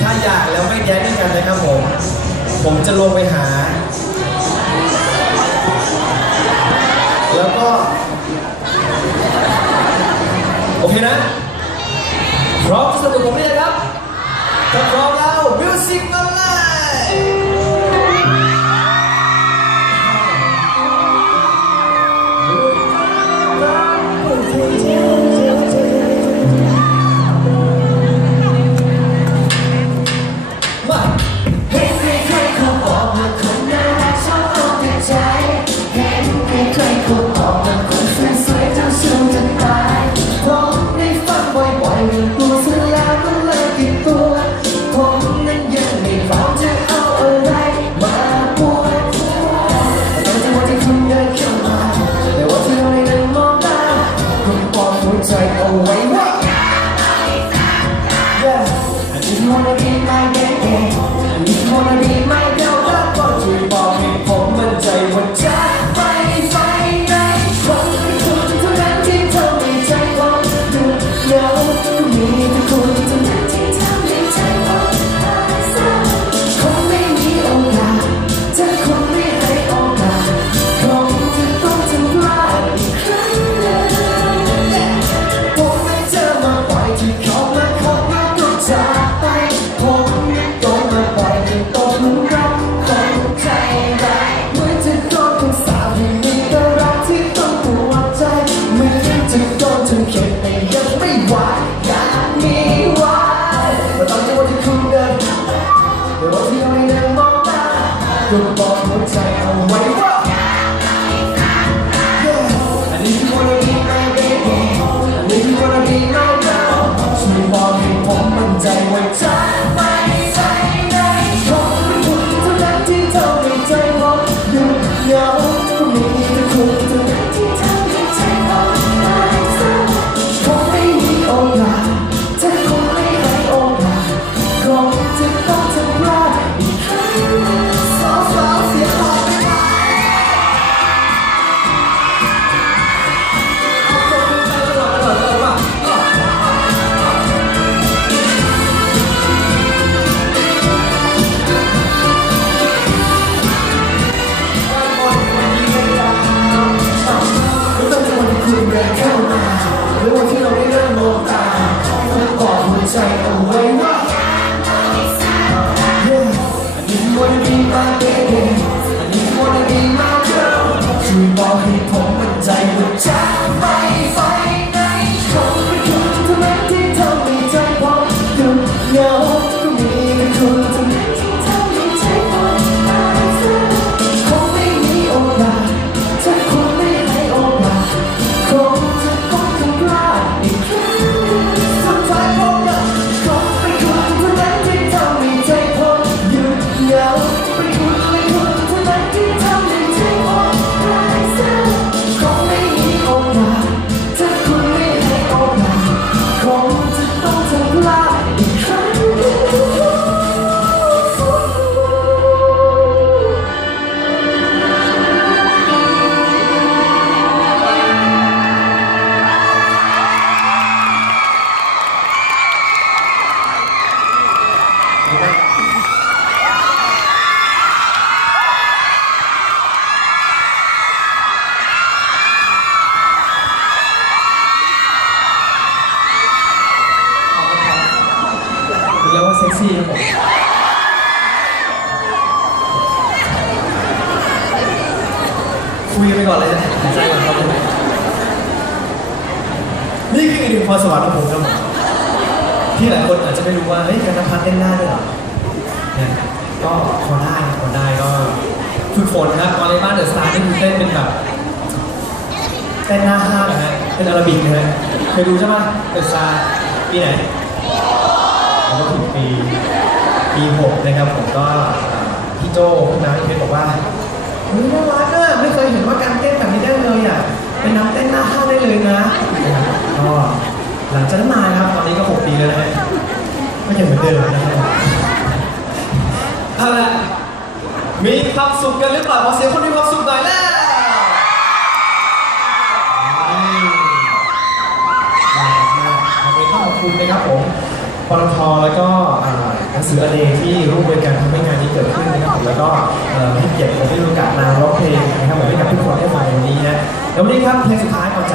ถ้าอยากแล้วไม่แย้งด้วยกันนะครับผม ผมจะลงไปหา แล้วก็ โอเคนะ พร้อมสนุกผมเนี่ยงครับถ้าพร้อมแล้วมิวสิกมา เขาบอกว่าคนสวยๆเจ้าชู้จะตายผมได้ฟังบ่อยๆเรื่อตัวซะแล้วก็เลยติดตัวผมนั้นยังไม่พร้อมจะเอาอะไรมาปวดหัวแต่จังหวะที่คุณเดินเข้ามาแต่ว่าที่เราได้นั่งมองตาคุณบอกหัวใจเอาไว้ว่า Yeah. And if you wanna be my baby And if you wanna be my girl แล้วก็ช่วยบอกให้ผมมั่นใจว่าจะ ก็บอกหัวใจเอาไว้ ครับผมคุยกันไปก่อนเลยนะหายใจก่อนครับผมนี่คืออีกหนึ่งพรสวรรค์ของผมครับผมที่หลายคนอาจจะไม่รู้ว่าเฮ้ยการนพัฒน์เต้นได้ด้วยเหรอเนี่ยก็พอได้พอได้ก็ฝึกฝนนะครับตอนในบ้านเดอะสตาร์นี่คือเต้นเป็นแบบเต้นหน้าห้างนะฮะเป็นอาราบิกนะฮะเคยดูใช่ไหมเดอะสตาร์ปีไหน แล้วก็ถึงปีปีหกนะครับผมก็พี่โจพี่น้ำพี่เพชรบอกว่าเฮ้ยน่ารักอะไม่เคยเห็นว่าการเต้นแบบนี้ได้เลยอะเป็นน้ำเต้นหน้าห้าได้เลยนะก็หลังจากนั้นมาครับตอนนี้ก็หกปีแล้วนะฮะก็ยังเหมือนเดิมนะครับเอาละมีความสุขกันหรือเปล่าขอเสียงคนมีความสุขหน่อยแล้วนี่น่ารักมากขอบคุณต้องขอบคุณนะ ปตทแล้วก็อ่าหนังสืออเดที่ร่วมมือกันทำให้งานนี้เกิดขึ้นนะครับผมแล้วก็พี่เกียรติผมได้มีโอกาสมาร้องเพลงนะครับผมให้กับทุกคนได้ฟังในวันนี้นะแล้ววันนี้ครับเพลงสุดท้ายต่อใจ